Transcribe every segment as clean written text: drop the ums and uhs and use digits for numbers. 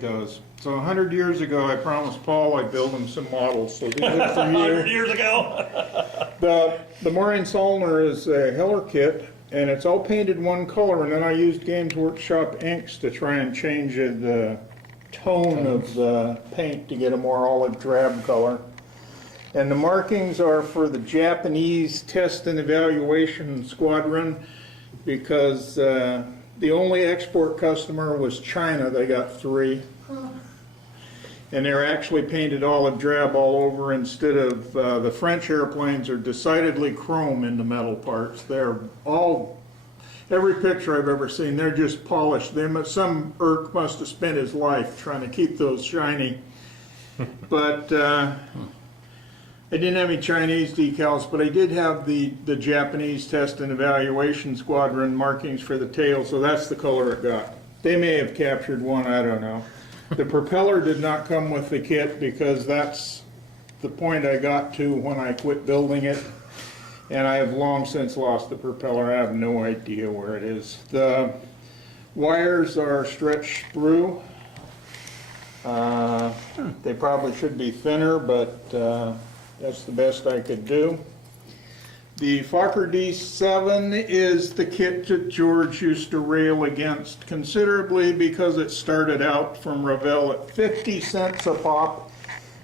does. So 100 years ago, I promised Paul I'd build him some models, so these are for you. 100 years ago. The Moraine Solner is a Hillier Kitt, and it's all painted one color, and then I used Games Workshop inks to try and change the tone of the paint to get a more olive drab color. And the markings are for the Japanese Test and Evaluation Squadron, because the only export customer was China. They got 3. And they're actually painted olive drab all over instead of the French airplanes are decidedly chrome in the metal parts. They're all, every picture I've ever seen, they're just polished. Some Irk must have spent his life trying to keep those shiny. But I didn't have any Chinese decals, but I did have the Japanese Test and Evaluation Squadron markings for the tail, so that's the color it got. They may have captured one, I don't know. The propeller did not come with the kit because that's the point I got to when I quit building it, and I have long since lost the propeller. I have no idea where it is. The wires are stretched sprue. They probably should be thinner, but that's the best I could do. The Fokker D.VII is the kit that George used to rail against considerably because it started out from Revell at 50 cents a pop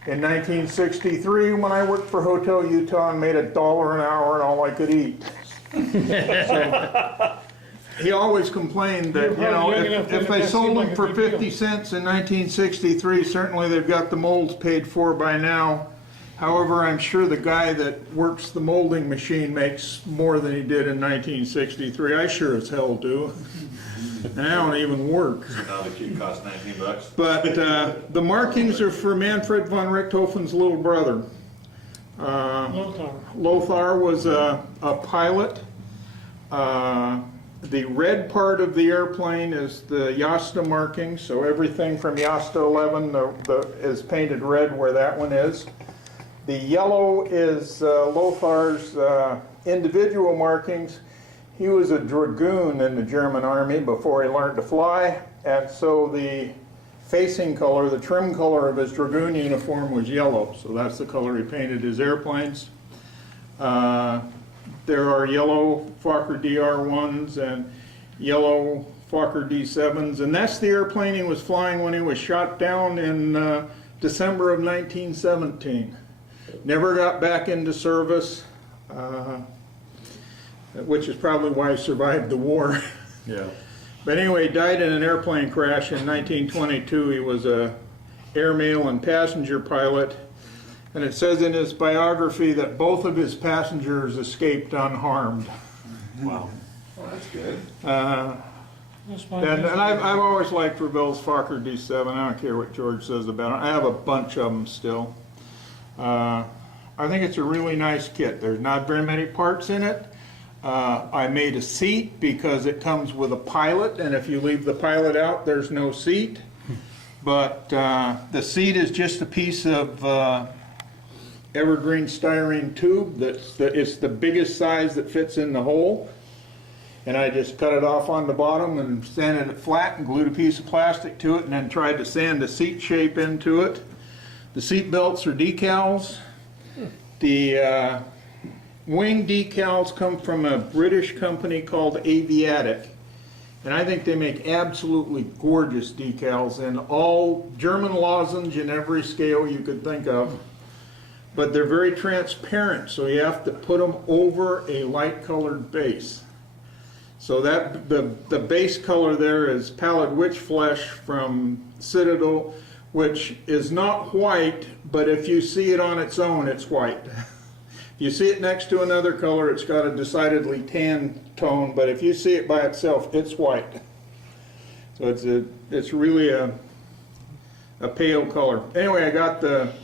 in 1963 when I worked for Hotel Utah and made $1 an hour and all I could eat. So, he always complained that, you know, if they sold them for 50 cents in 1963, certainly they've got the molds paid for by now. However, I'm sure the guy that works the molding machine makes more than he did in 1963. I sure as hell do. And I don't even work. So now the kit costs $19. But the markings are for Manfred von Richthofen's little brother. Lothar was a pilot. The red part of the airplane is the Yasta marking, so everything from Yasta 11 is painted red where that one is. The yellow is Lothar's individual markings. He was a dragoon in the German army before he learned to fly, and so the facing color, the trim color of his dragoon uniform was yellow, so that's the color he painted his airplanes. There are yellow Fokker DR1s and yellow Fokker D.VIIs, and that's the airplane he was flying when he was shot down in December of 1917. Never got back into service, which is probably why he survived the war. Yeah. But anyway, he died in an airplane crash in 1922. He was a airmail and passenger pilot. And it says in his biography that both of his passengers escaped unharmed. Wow. Well, that's good. And I've always liked Revell's Fokker D.VII. I don't care what George says about it. I have a bunch of them still. I think it's a really nice kit. There's not very many parts in it. I made a seat because it comes with a pilot, and if you leave the pilot out, there's no seat. But the seat is just a piece of evergreen styrene tube it's the biggest size that fits in the hole. And I just cut it off on the bottom and sanded it flat and glued a piece of plastic to it and then tried to sand a seat shape into it. The seat belts are decals. The wing decals come from a British company called Aviatic. And I think they make absolutely gorgeous decals in all German lozenge in every scale you could think of. But they're very transparent, so you have to put them over a light colored base. So that the base color there is Pallid Witch Flesh from Citadel, which is not white, but if you see it on its own, it's white. If you see it next to another color, it's got a decidedly tan tone, but if you see it by itself, it's white. So it's really a pale color. Anyway, I got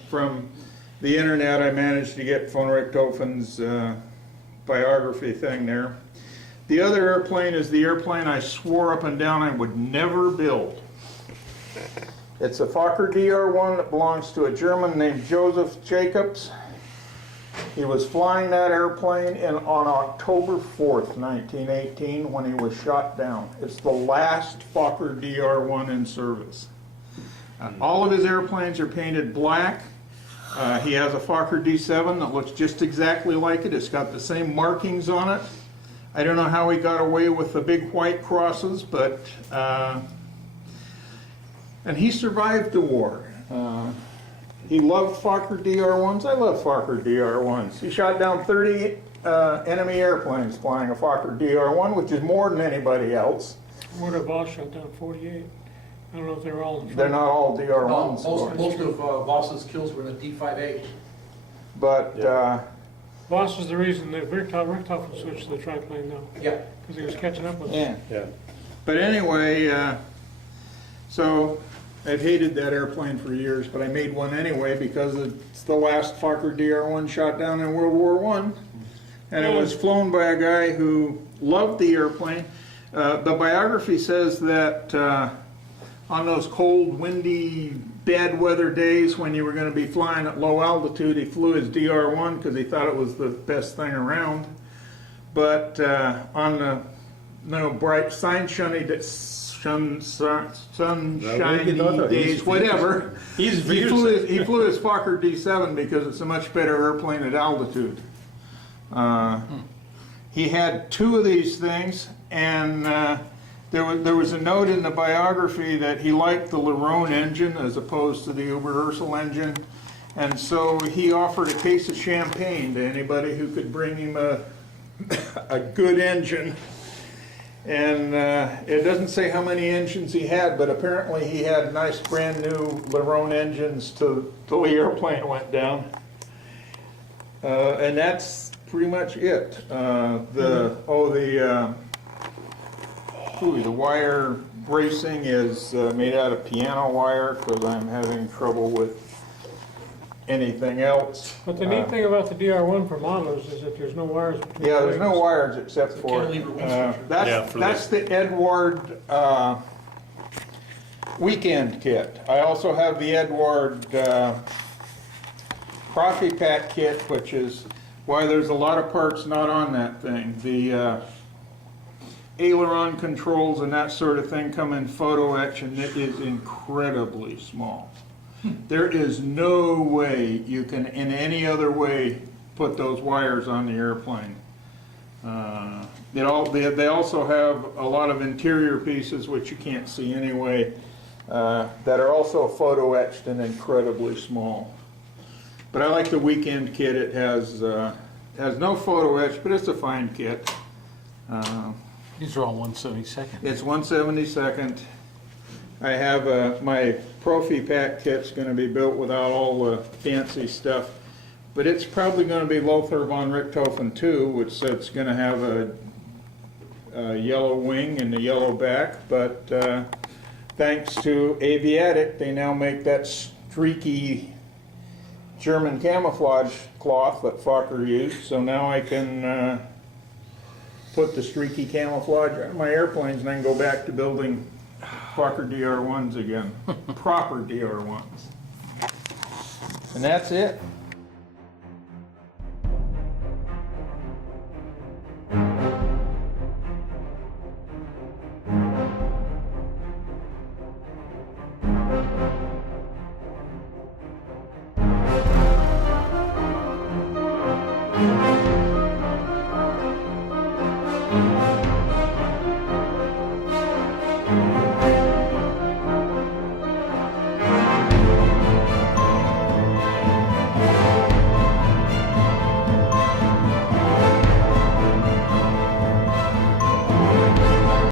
from the internet, I managed to get von Richthofen's biography thing there. The other airplane is the airplane I swore up and down I would never build. It's a Fokker DR1 that belongs to a German named Joseph Jacobs. He was flying that airplane on October 4th, 1918, when he was shot down. It's the last Fokker DR1 in service. All of his airplanes are painted black. He has a Fokker D.VII that looks just exactly like it. It's got the same markings on it. I don't know how he got away with the big white crosses, but and he survived the war. He loved Fokker DR-1s. I love Fokker DR-1s. He shot down 30 enemy airplanes flying a Fokker DR-1, which is more than anybody else. Murder Boss shot down 48. I don't know if they were all in front. They're not all DR-1s. Most of Voss's kills were in the D.VII. But Boss was the reason that Richthofen switched to the triplane though, Yeah. because he was catching up with them. yeah. But anyway, so I've hated that airplane for years, but I made one anyway because it's the last Fokker DR-1 shot down in World War I. And it was flown by a guy who loved the airplane. The biography says that on those cold, windy, bad weather days when you were going to be flying at low altitude, he flew his DR-1 because he thought it was the best thing around. But on the bright, sunshiny days, whatever, he flew his Fokker D.VII because it's a much better airplane at altitude. He had two of these things, and there was a note in the biography that he liked the Lerone engine as opposed to the Uber-Ursel engine, and so he offered a case of champagne to anybody who could bring him a good engine. And it doesn't say how many engines he had, but apparently he had nice brand new Lerone engines till the airplane went down. And that's pretty much it. The wire bracing is made out of piano wire because I'm having trouble with anything else. But the neat thing about the DR-1 for modelers is that there's no wires between Yeah, the there's no wings. wires except for cantilever wind structure. that's the Eduard weekend kit. I also have the Eduard Profi Pack kit, which is why there's a lot of parts not on that thing. The aileron controls and that sort of thing come in photo etch, and it is incredibly small. There is no way you can, in any other way, put those wires on the airplane. They also have a lot of interior pieces, which you can't see anyway, that are also photo etched and incredibly small. But I like the weekend kit. It has no photo etch, but it's a fine kit. These are all 1/72nd. It's 1/72nd. I have my Profi Pack kit's going to be built without all the fancy stuff, but it's probably going to be Lothar von Richthofen too, which so it's going to have a yellow wing and a yellow back. But thanks to Aviatic, they now make that streaky German camouflage cloth that Fokker used. So now I can put the streaky camouflage on my airplanes, and I can go back to building Fokker DR-1s again, proper DR-1s. And that's it. Thank you.